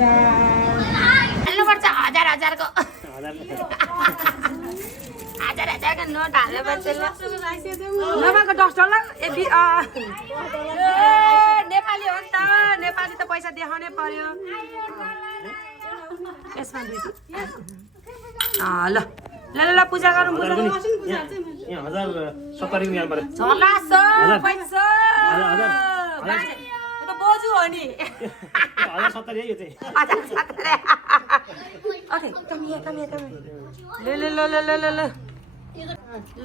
हाल्नुपर्छ 1000 को 1000 को नोट हाल्नुपर्छ नभएको $10 नेपाली हो नि त नेपाली त पैसा देखाउनै पर्यो यसमा ल ल ल पूजा गरौँ पूजा यहाँ 1070 रुपैयाँ पर्यो बोजू हो नि 1070 यो चाहिँ ओके कम here ल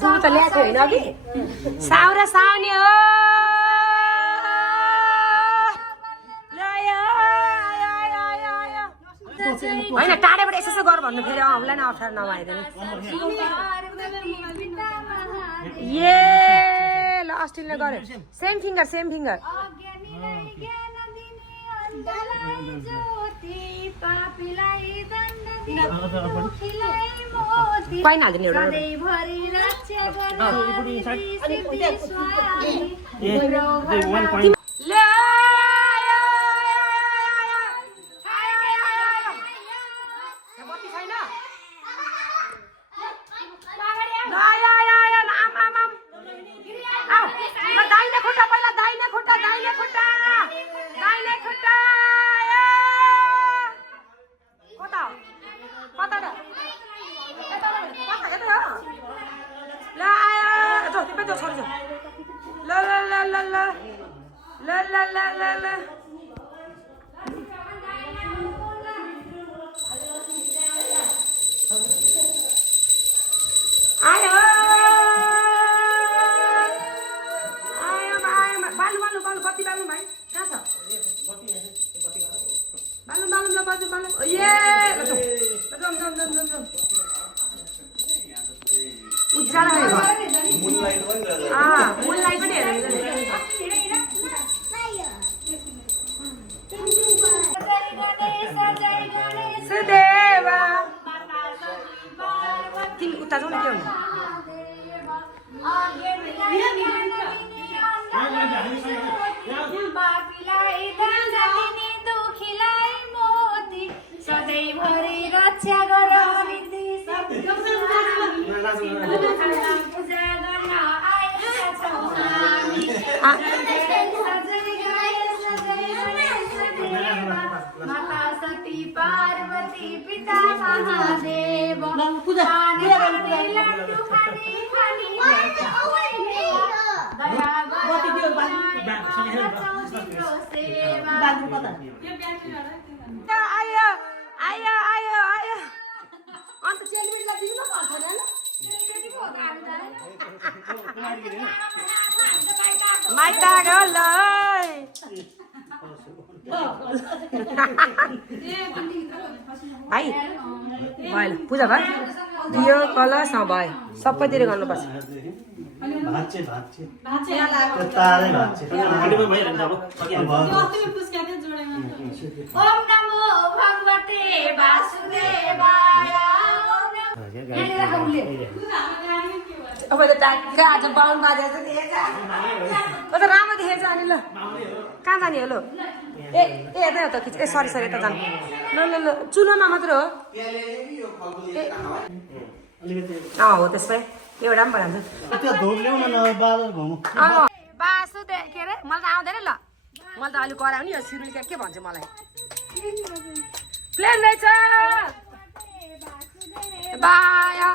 दुध त ल्याएको होइन अघि साउरा साउने हो होइन टाढेबाट यसो गर भन्नु फेरि हामीलाई नै अप्ठ्यारो नभइदिनु ए ल अस्ट्रेलिया गऱ्यो सेम फिङ्गर पाइन हाल्दिनु एउटा तिमी उता जाऊ न के हुनु माता सती पार्वती पिता महादेव पूजा आयो अन्त चेलीबेटीलाई दिनु पर्छ माइता गल भाइ भयो पूजा भयो दियो कलश भयो सबैतिर गर्नुपर्छ ओम नमो भगवते वासुदेवाय अब त ट्याक्क आज बाहुन बाजेको त राम्रो देखेछ अनि ल कहाँ जाने हो ल ए यतै हो त खिच ए सरी यता जानु ल चुलोमा मात्र हो हो त्यसमै एउटा पनि भइहाल्छ बासुदे के अरे मलाई त आउँदैन ल मलाई त अलिक कराउने यो सिरुल के भन्छ मलाई प्लेन रहेछ बाया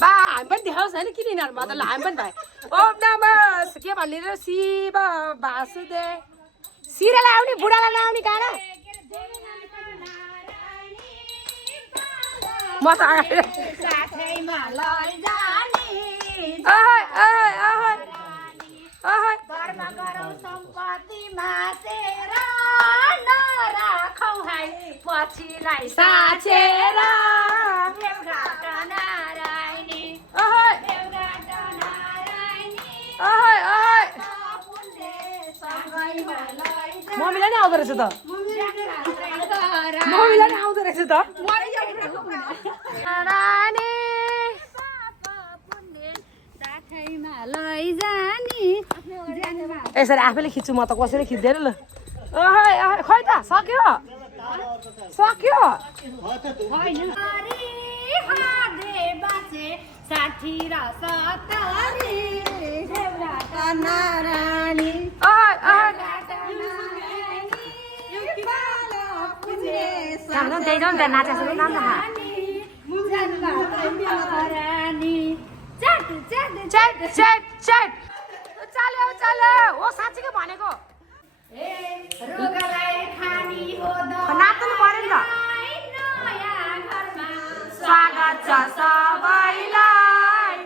बा हामी पनि देखाउँछ होइन किन यिनीहरू मतलब हामी पनि भाइ ओम नमः के भन्ने शिव वासुदेव सिरेलाई आउने बुढालाई नआउने कहाँ म त पछिलाई साछेर मम्मीलाई नै आउँदो रहेछ त मम्मीलाई नै आउँदो रहेछ त लैजानी यसरी आफैले खिच्छु म त कसैले खिच्दैन ल खै त सक्यो सक्यो बाँचे 60 र 70 नारायणी त्यही जाउँ त्यहाँ नाचेको नाम न चाल्यो चाल्यो हो साँच्चीकै भनेको नाच्नु पऱ्यो नि त स्वागत छ सबैलाई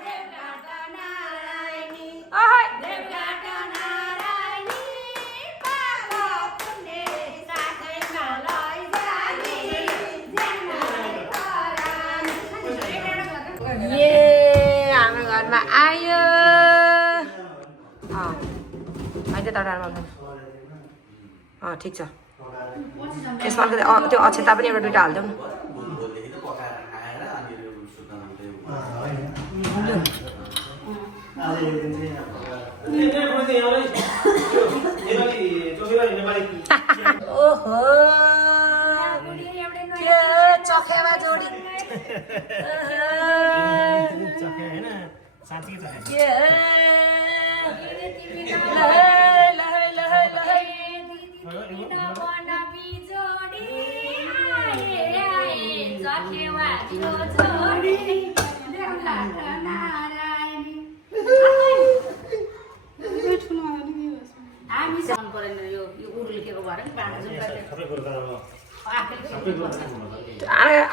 हाम्रो घरमा आयो अहिले त ठिक छ त्यसमा त्यो अक्षता पनि एउटा दुइटा हालिदिउँ ओहो के चखेवा जोडी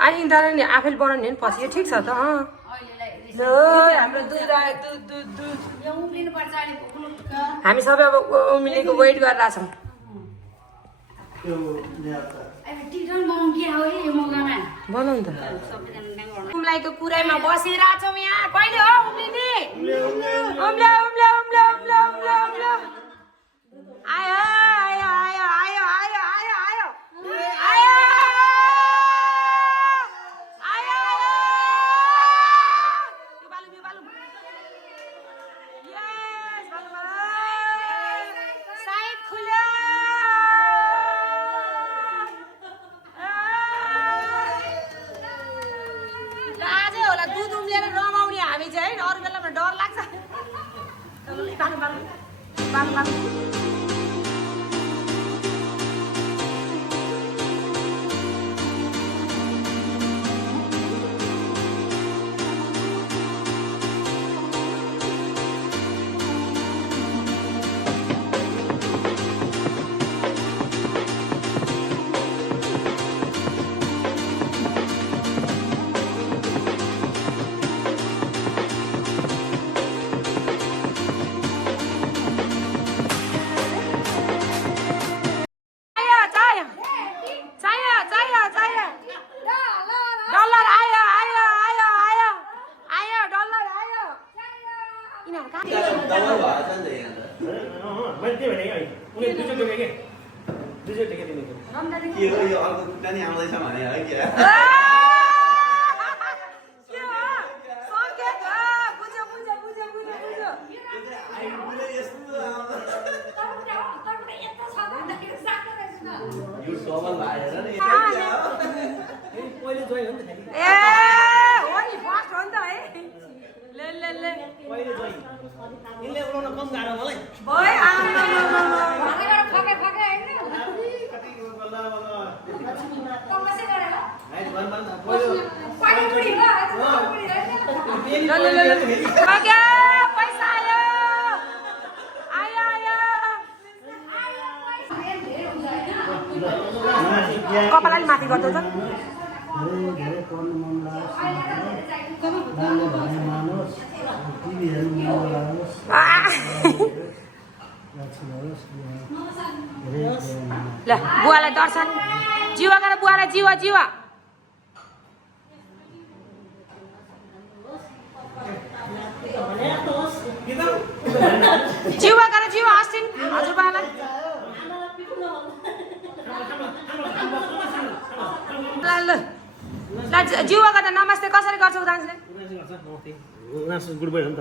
अनि नि आफैले बनाउने नि पछि ठिक छ त हाम्रो दुध हामी सबै अब उम्लिएको वेट गरिरहेको छौँ बनाउनु त उम्लाइको कुरामा बसिरहेछौँ यहाँ कहिले हो उम्लिने उम्ल्या उम्ल्या उम्ल्या उम्ल्या उम्ल्या उम्ल्या आयो आयो आयो आयो आयो आयो आयो आयो कपालले माथि गर्दै छ ल बुवालाई दर्शन जीवा गरेर बुवालाई जीवा जीवा जीवा गरेर जीवा हस्टिन हजुरबालाई ल जीवा गर्दा नमस्ते कसरी गर्छौ दाजुले गुड बोय हो नि त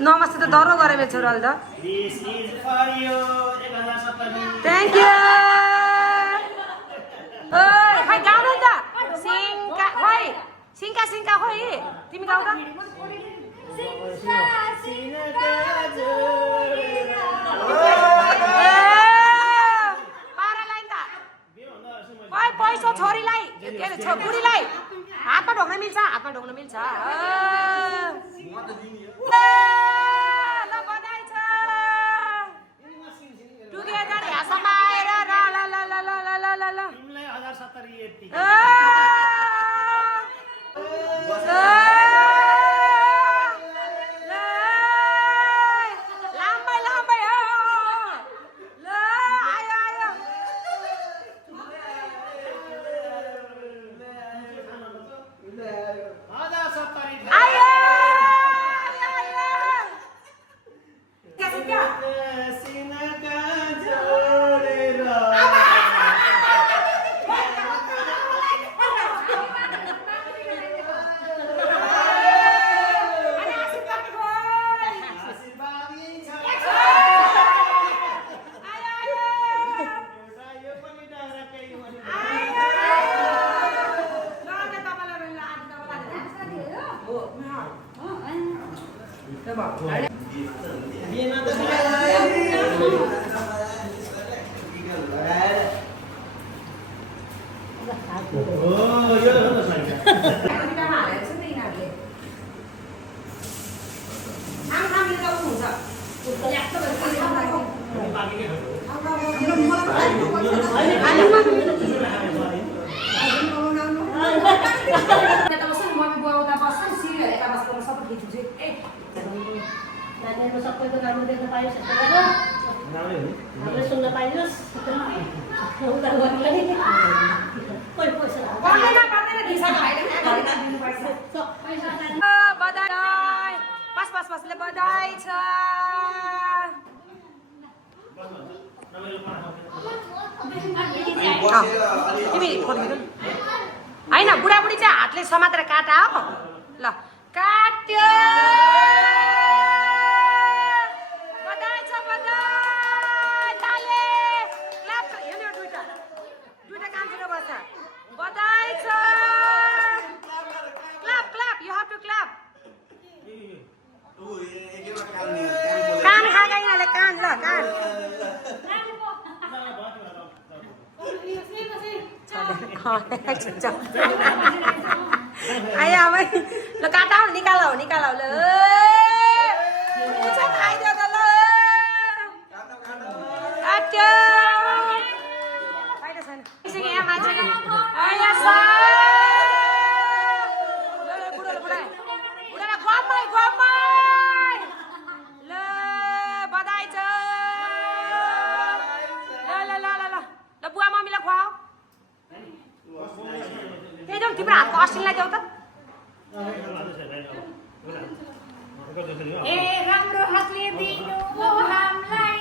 नमस्ते त डरो गरे मेरो छोराले त थ्याङ्क यू खै गाउनु नि त सिङ्का खोइ सिङ्का सिङ्का खोइ तिमी गाउ त पैसा छोरीलाई के अरे बुढीलाई हातमा ढोक्न मिल्छ हातमा ढोक्न मिल्छ ल बधाई छ टुगेदर ह्यासम्म आएर र ल ल ल ल ल ल ल लाम्बै लाम्बै हो ल आयो आयो आयो सबैको राम्रो देख्न पाइयोस् हामीले सुन्न पाइयोस् बधाई बस बस बसले बधाई छ तिमी होइन बुढाबुढी चाहिँ हातले समातेर काटा हो ल काट्यो बधाई छ बधाई ताले क्ल्याप हेर्नु दुईटा दुईटा काम गर्नुपर्छ बधाई छ clap clap you have to clap कान खाएका यिनीहरूले कान ल कान आयो अब ल काटा हो निकाल ल खाइदियो त ल काट्यो फाइदा छैन यहाँ मान्छे ल बधाई छ ल बुवा मम्मीलाई खुवाऊ त्यही त तिम्रो हातको अस्टिनलाई देऊ त ए राम्रो हातले दिनु हामीलाई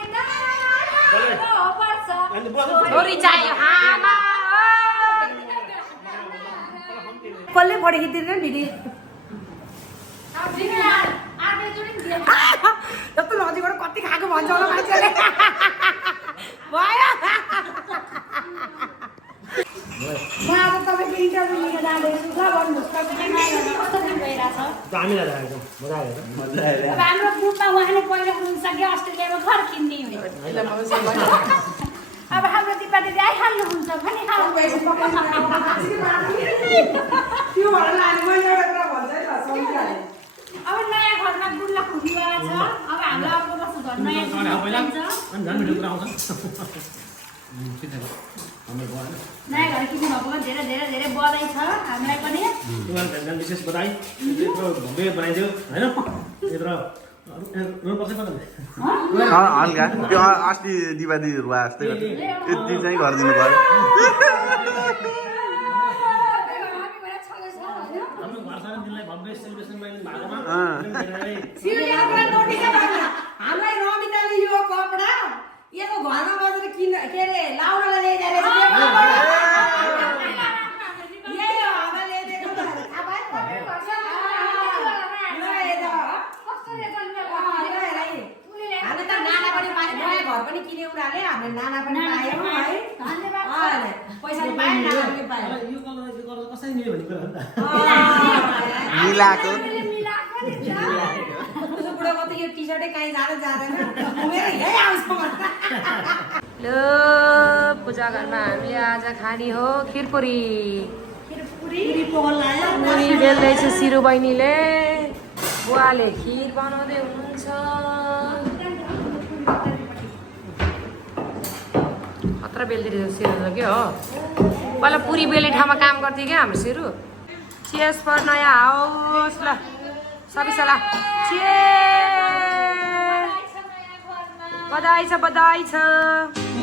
छोरी चाहियो आमा कसले पढेको तिर्नु दिदी जस्तो नजिकबाट कति खाएको भन्छ होला मान्छेले भयो अब तपाईँको इन्टरभ्यू लिन जाँदैछु ल भन्नुहोस् कस्तो भइरहेछ अब हाम्रो ग्रुपमा उहाँले पहिला हुनुहुन्छ कि अस्ट्रेलियामा घर किन्ने अब हाम्रो दिपा दिदी आइहाल्नुहुन्छ भने अब नयाँ घरमा गुल्ला खुलिरहेको छ अब हाम्रो अर्को वर्ष घर नयाँ नयाँ घर किन्नु भएको धेरै धेरै धेरै बधाई छ हामीलाई पनि विशेष बधाई भव्य बनाइदियो होइन हल्का त्यो अस्ति दिवालीहरू भए जस्तै यति चाहिँ गरिदिनु पर्यो हामीलाई रमिताले यो कपडा यो घरमा बसेर किन के अरे लाउनलाई ल्याइदिएर यही हो हावा ल्याइदिएको त थाहा पायो हामी त नाना पनि पाए नयाँ घर पनि किने उनीहरूले हामीले नाना पनि पायौँ है पैसाले पायो नाना पनि पायो यो कलर कसरी मिल्यो भन्ने कुरा हो नि त मिलाएको उसो बुढोको त यो टी सर्टै कहीँ जाँदैन मेरो यही आउँछ ल पूजा घरमा हामीले आज खाने हो खिरपुरी पुरी बेल्दैछ सिरु बहिनीले बुवाले खिर बनाउँदै हुनुहुन्छ खतरा बेल्दै सिरु त के हो पहिला पुरी बेल्ने ठाउँमा काम गर्थ्यो क्या हाम्रो सिरु चियर्स पर नयाँ आओस् ल सबैसला चियर्स बधाई छ